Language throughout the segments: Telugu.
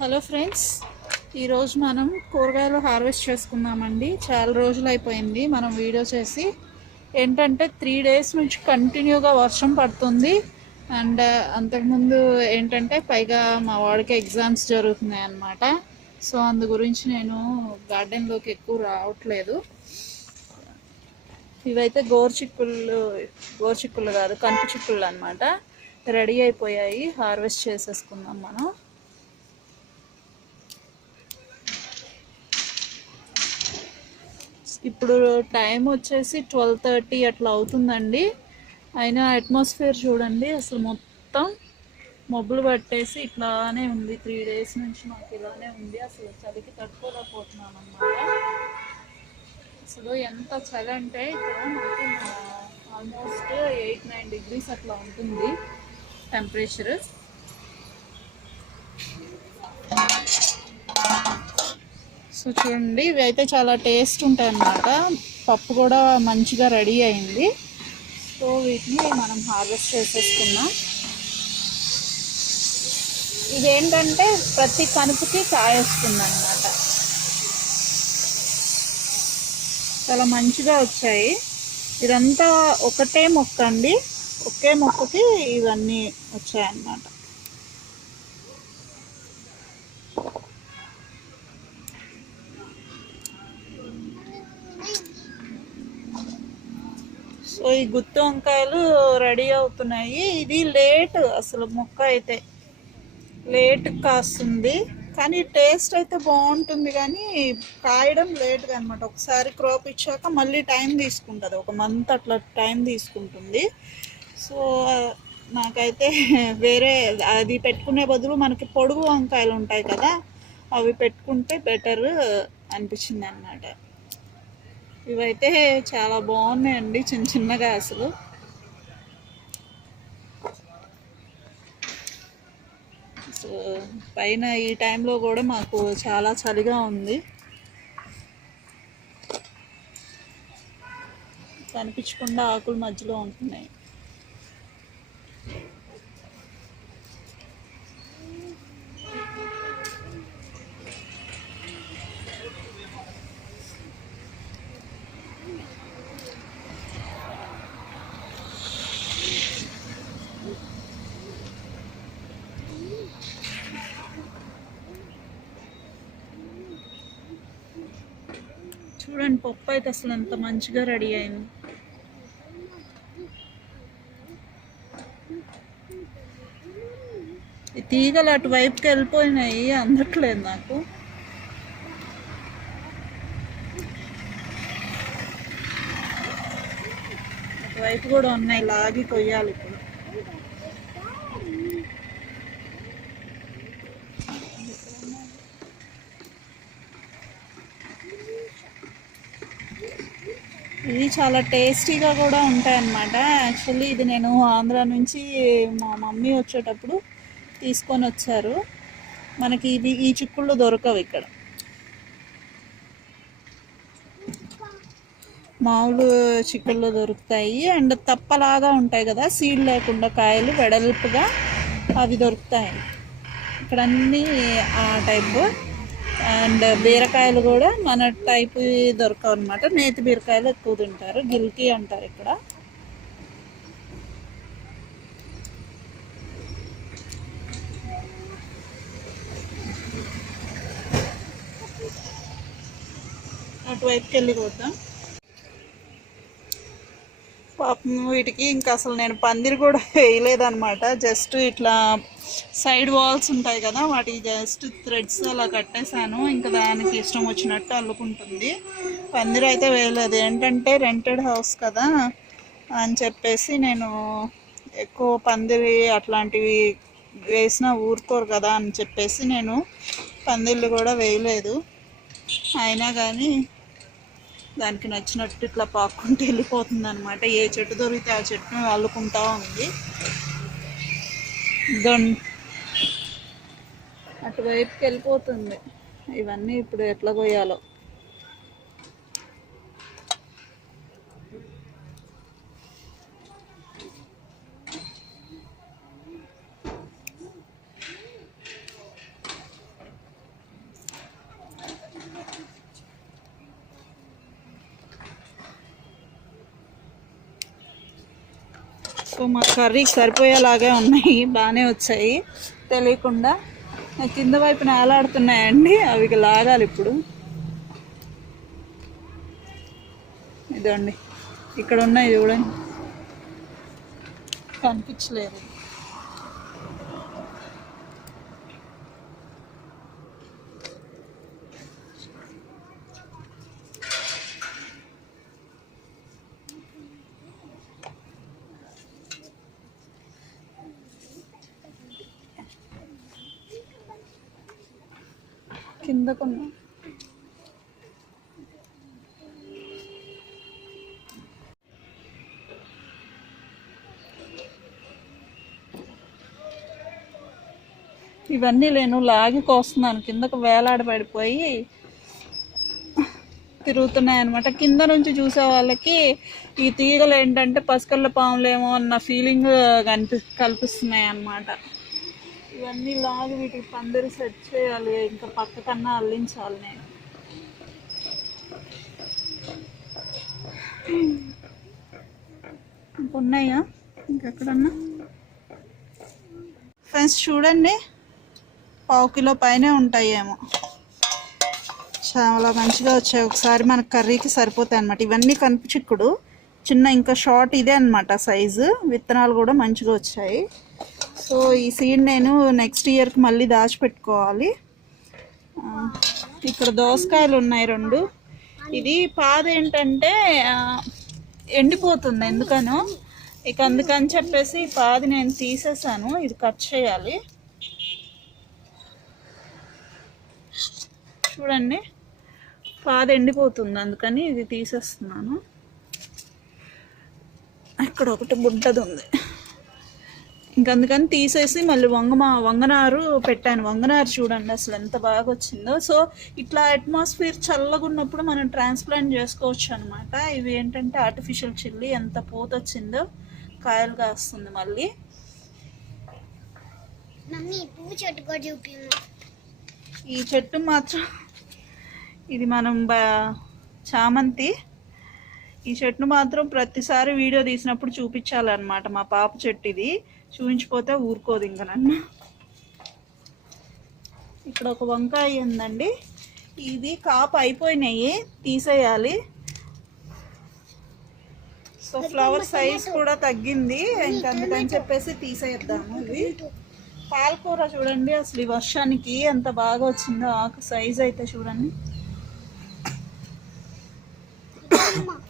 హలో ఫ్రెండ్స్ ఈరోజు మనం కూరగాయలు హార్వెస్ట్ చేసుకున్నామండి చాలా రోజులు అయిపోయింది మనం వీడియో చేసి. ఏంటంటే త్రీ డేస్ నుంచి కంటిన్యూగా వర్షం పడుతుంది. అండ్ అంతకుముందు ఏంటంటే పైగా మా వాడికి ఎగ్జామ్స్ జరుగుతున్నాయి అన్నమాట. సో అందు గురించి నేను గార్డెన్లోకి ఎక్కువ రావట్లేదు. ఇవైతే గోరుచిక్కులు గోరుచిక్కులు కాదు కంటి చిక్కులు అనమాట రెడీ అయిపోయాయి హార్వెస్ట్ చేసేసుకుందాం మనం. ఇప్పుడు టైం వచ్చేసి ట్వెల్వ్ థర్టీ అట్లా అవుతుందండి. అయినా అట్మాస్ఫియర్ చూడండి అసలు మొత్తం మబ్బులు పట్టేసి ఇట్లానే ఉంది. త్రీ డేస్ నుంచి మాకు ఇలానే ఉంది. అసలు చలికి తట్టుకోలేకపోతున్నాం అన్నమాట అసలు ఎంత చలి అంటే ఇక్కడ ఆల్మోస్ట్ ఎయిట్ నైన్ డిగ్రీస్ అట్లా ఉంటుంది టెంపరేచర్. సో చూడండి ఇవి అయితే చాలా టేస్ట్ ఉంటాయి అన్నమాట. పప్పు కూడా మంచిగా రెడీ అయింది. సో వీటిని మనం హార్వెస్ట్ చేసేసుకున్నాం ఇదేంటంటే ప్రతి కనుపుకి కాయ అన్నమాట. చాలా మంచిగా వచ్చాయి. ఇదంతా ఒకటే మొక్క అండి. ఒకే మొక్కకి ఇవన్నీ వచ్చాయన్నమాట. సో ఈ గుత్తి వంకాయలు రెడీ అవుతున్నాయి. ఇది లేట్ అసలు మొక్క అయితే. లేట్ కాస్తుంది. కానీ టేస్ట్ అయితే బాగుంటుంది కానీ కాయడం లేట్గా అనమాట ఒకసారి క్రాప్ ఇచ్చాక మళ్ళీ టైం తీసుకుంటుంది. ఒక మంత్ అట్లా టైం తీసుకుంటుంది. సో నాకైతే వేరే అది పెట్టుకునే బదులు మనకి పొడుగు వంకాయలు ఉంటాయి కదా అవి పెట్టుకుంటే బెటర్ అనిపించింది అన్నమాట ఇవైతే చాలా బాగున్నాయండి చిన్న చిన్నగా అసలు. సో పైన ఈ టైంలో కూడా మాకు చాలా చలిగా ఉంది. కనిపించకుండా ఆకుల మధ్యలో ఉంటున్నాయి. చూడండి పప్పు అయితే అసలు ఎంత మంచిగా రెడీ అయింది. ఈ తీగలు అటువైపుకి వెళ్ళిపోయినాయి అందట్లేదు నాకు. అటువైపు కూడా ఉన్నాయి లాగి కొయ్యాలి ఇప్పుడు. ఇవి చాలా టేస్టీగా కూడా ఉంటాయి అన్నమాట యాక్చువల్లీ ఇది నేను ఆంధ్ర నుంచి మా మమ్మీ వచ్చేటప్పుడు తీసుకొని వచ్చారు. మనకి ఇది ఈ చిక్కుళ్ళు దొరకవు ఇక్కడ. మామూలు చిక్కుళ్ళు దొరుకుతాయి. అండ్ తప్పలాగా ఉంటాయి కదా సీడ్ లేకుండా కాయలు వెడల్పుగా అవి దొరుకుతాయి. ఇక్కడ అన్నీ ఆ టైపు. అండ్ బీరకాయలు కూడా మన టైపు దొరకవు అనమాట నేతి బీరకాయలు ఎక్కువ తింటారు. గిల్కి అంటారు ఇక్కడ. అటువైపుకి వెళ్ళి కొద్దాం పాపం వీటికి ఇంకా అసలు నేను పందిరి కూడా వేయలేదన్నమాట. జస్ట్ ఇట్లా సైడ్ వాల్స్ ఉంటాయి కదా వాటికి జస్ట్ థ్రెడ్స్ అలా కట్టేశాను. ఇంకా దానికి ఇష్టం వచ్చినట్టు అల్లుకుంటుంది. పందిరి అయితే వేయలేదు. ఏంటంటే రెంటెడ్ హౌస్ కదా అని చెప్పేసి నేను ఎక్కువ పందిరి అట్లాంటివి వేసినా ఊరుకోరు కదా అని చెప్పేసి నేను పందిళ్ళు కూడా వేయలేదు. అయినా కానీ దానికి నచ్చినట్టు ఇట్లా పాక్కుంటూ వెళ్ళిపోతుంది అనమాట ఏ చెట్టు దొరికితే ఆ చెట్టును అల్లుకుంటా ఉంది. దొన్ అటువైపుకి వెళ్ళిపోతుంది. ఇవన్నీ ఇప్పుడు ఎట్లా కొయ్యాలో. సో మా కర్రీకి సరిపోయేలాగే ఉన్నాయి. బాగానే వచ్చాయి. తెలియకుండా కింద వైపున ఆలాడుతున్నాయండి. అవి లాగాలి ఇప్పుడు. ఇదండి ఇక్కడ ఉన్నాయి చూడండి. కనిపించలేదు. కిందకున్నా ఇవన్నీ నేను లాగి కోస్తున్నాను. కిందకు వేలాడబడిపోయి తిరుగుతున్నాయి అనమాట కింద నుంచి చూసే వాళ్ళకి ఈ తీగలు ఏంటంటే పసికల్ల పాములేమో అన్న ఫీలింగ్ కనిపి కల్పిస్తున్నాయి అన్నమాట. ఇవన్నీ లాగి వీటికి పందిరి సెట్ చేయాలి. ఇంకా పక్క కన్నా అల్లించాలి నేను. ఇంకున్నాయా? ఇంకెక్కడన్నా? ఫ్రెండ్స్ చూడండి. పావు కిలో పైనే ఉంటాయేమో. చాలా మంచిగా వచ్చాయి. ఒకసారి మన కర్రీకి సరిపోతాయి అనమాట ఇవన్నీ కనుపు చిక్కుడు. చిన్న ఇంకా షార్ట్ ఇదే అనమాట సైజు. విత్తనాలు కూడా మంచిగా వచ్చాయి. సో ఈ సీడ్ నేను నెక్స్ట్ ఇయర్కి మళ్ళీ దాచిపెట్టుకోవాలి. ఇక్కడ దోసకాయలు ఉన్నాయి రెండు. ఇది పాద ఏంటంటే ఎండిపోతుంది ఎందుకనో. ఇక అందుకని చెప్పేసి పాది నేను తీసేసాను. ఇది కట్ చేయాలి. చూడండి. పాద ఎండిపోతుంది అందుకని ఇది తీసేస్తున్నాను. ఇక్కడ ఒకటి బుడ్డది ఉంది. ఇంక అందుకని తీసేసి మళ్ళీ వంగమా వంగనారు పెట్టాను. వంగనారు చూడండి అసలు ఎంత బాగా వచ్చిందో సో ఇట్లా అట్మాస్ఫియర్ చల్లగా ఉన్నప్పుడు మనం ట్రాన్స్ప్లాంట్ చేసుకోవచ్చు అనమాట ఇవి ఏంటంటే ఆర్టిఫిషియల్ చిల్లీ ఎంత పూత వచ్చిందో కాయలు కాస్తుంది మళ్ళీ. ఈ చెట్టు మాత్రం ఇది మనం బ చామంతి ఈ చెట్టును మాత్రం ప్రతిసారి వీడియో తీసినప్పుడు చూపించాలన్నమాట. మా పాప చెట్టు ఇది చూపించిపోతే ఊరుకోదు ఇంకా నన్ను. ఇక్కడ ఒక వంకాయ ఉందండి. ఇది కాపు అయిపోయినాయి. తీసేయాలి. సో ఫ్లవర్ సైజ్ కూడా తగ్గింది. ఇంకా అందుకని చెప్పేసి తీసేద్దాము ఇవి పాలకూర చూడండి. అసలు ఈ వర్షానికి ఎంత బాగా వచ్చిందో. ఆకు సైజ్ అయితే చూడండి.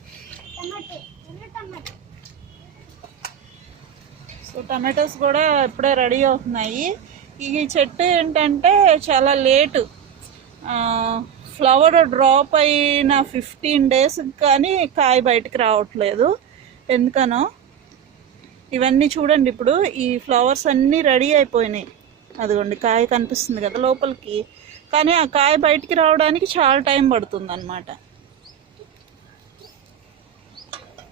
సో టమాటోస్ కూడా ఇప్పుడే రెడీ అవుతున్నాయి. ఈ చెట్టు ఏంటంటే చాలా లేటు. ఫ్లవర్ డ్రాప్ అయిన ఫిఫ్టీన్ డేస్ కానీ కాయ బయటకు రావట్లేదు. ఎందుకనో? ఇవన్నీ చూడండి ఇప్పుడు. ఈ ఫ్లవర్స్ అన్నీ రెడీ అయిపోయినాయి. అదిగోండి కాయ కనిపిస్తుంది కదా లోపలికి. కానీ ఆ కాయ బయటికి రావడానికి చాలా టైం పడుతుంది అనమాట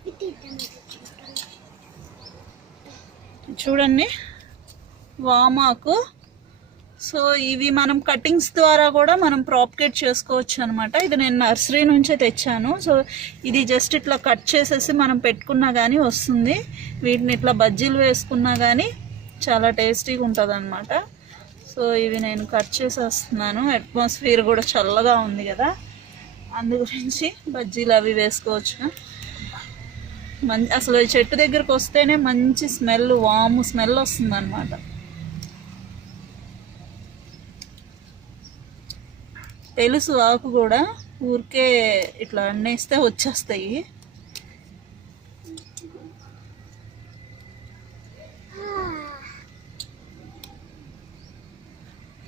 ఇది టమాటో చూడండి. వామాకు. సో ఇవి మనం కటింగ్స్ ద్వారా కూడా మనం ప్రాప్కేట్ చేసుకోవచ్చు అనమాట ఇది నేను నర్సరీ నుంచే తెచ్చాను. సో ఇది జస్ట్ ఇట్లా కట్ చేసేసి మనం పెట్టుకున్నా కానీ వస్తుంది. వీటిని ఇట్లా బజ్జీలు వేసుకున్నా కానీ చాలా టేస్టీగా ఉంటుంది అనమాట సో ఇవి నేను కట్ చేసేస్తున్నాను. అట్మాస్ఫియర్ కూడా చల్లగా ఉంది కదా. అందు గురించి బజ్జీలు అవి వేసుకోవచ్చు మంచి అసలు చెట్టు దగ్గరకు వస్తేనే మంచి స్మెల్ వాము స్మెల్ వస్తుంది అనమాట తెలుసు ఆకు కూడా ఊరికే ఇట్లా అన్నేస్తే వచ్చేస్తాయి.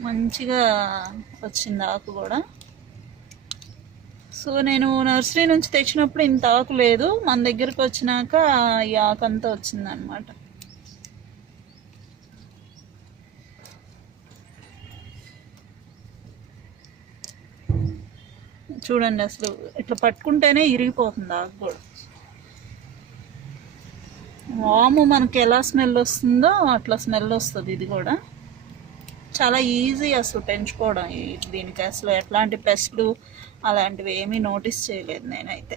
మంచిగా వచ్చింది ఆకు కూడా. సో నేను నర్సరీ నుంచి తెచ్చినప్పుడు ఇంత ఆకు లేదు. మన దగ్గరకు వచ్చినాక ఈ ఆకు అంతా వచ్చిందనమాట చూడండి అసలు ఇట్లా పట్టుకుంటేనే ఇరిగిపోతుంది ఆకు కూడా. వాము మనకి ఎలా స్మెల్ వస్తుందో అట్లా స్మెల్ వస్తుంది ఇది కూడా. చాలా ఈజీ అసలు పెంచుకోవడం దీనికి అసలు ఎట్లాంటి పెస్ట్లు అలాంటివి ఏమీ నోటీస్ చేయలేదు నేనైతే.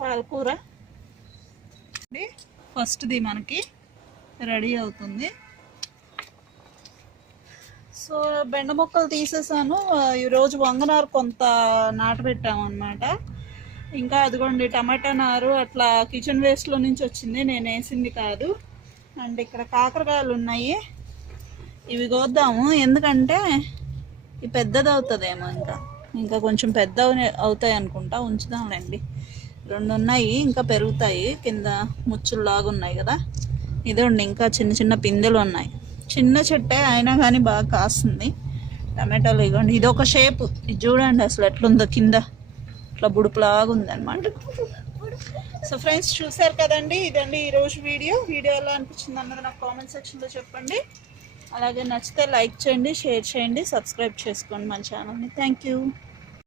పాలకూర? ఫస్ట్ది మనకి రెడీ అవుతుంది. సో బెండ మొక్కలు తీసేసాను. ఈరోజు వంగనారు కొంత నాటబెట్టామన్నమాట ఇంకా అదిగోండి టమాటా నారు అట్లా కిచెన్ వేస్ట్లో నుంచి వచ్చింది. నేను వేసింది కాదు. అండ్ ఇక్కడ కాకరకాయలు ఉన్నాయి. ఇవి కోద్దాము. ఎందుకంటే ఇది పెద్దది అవుతుందేమో ఇంకా. ఇంకా కొంచెం పెద్ద అవుతాయి అనుకుంటా. ఉంచుదాంలేండి. రెండు ఉన్నాయి ఇంకా పెరుగుతాయి. కింద ముచ్చుల్లాగా ఉన్నాయి కదా. ఇదండి ఇంకా చిన్న చిన్న పిందెలు ఉన్నాయి. చిన్న చెట్టే అయినా కానీ బాగా కాస్తుంది. టమాటాలు ఇవ్వండి. ఇది ఒక షేప్. ఇది చూడండి అసలు ఎట్లుందో కింద. ఇట్లా బుడుపులాగా ఉంది అనమాట సో ఫ్రెండ్స్ చూసారు కదండి ఇదండి ఈరోజు వీడియో. వీడియో ఎలా అనిపించింది అన్నది నాకు కామెంట్ సెక్షన్లో చెప్పండి. అలాగే నచ్చితే లైక్ చేయండి షేర్ చేయండి సబ్స్క్రైబ్ చేసుకోండి మన ఛానల్ని. Thank you.